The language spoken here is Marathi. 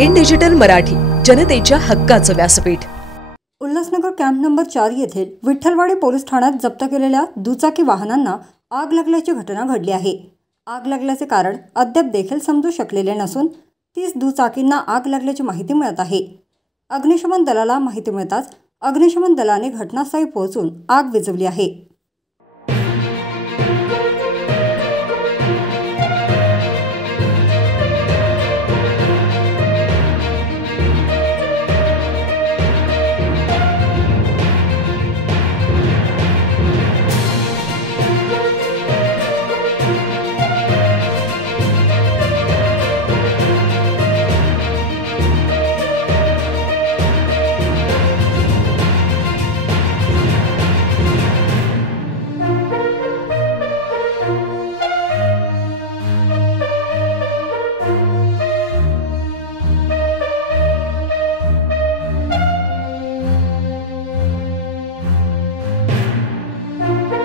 इन डिजिटल मराठी, जनतेच्या हक्काचं व्यासपीठ। उल्हासनगर कॅम्प नंबर 4 येथील विठ्ठलवाडी पोलीस ठाण्यात जप्त केलेल्या दुचाकी वाहनांना आग लागल्याची घटना घडली आहे। आग लागल्याचे कारण अद्याप देखील समजू शकलेले नसून 30 दुचाकींना आग लागल्याची माहिती मिळत आहे। अग्निशमन दलाला माहिती मिळताच अग्निशमन दलाने घटनास्थळी पोहोचून आग विझवली आहे।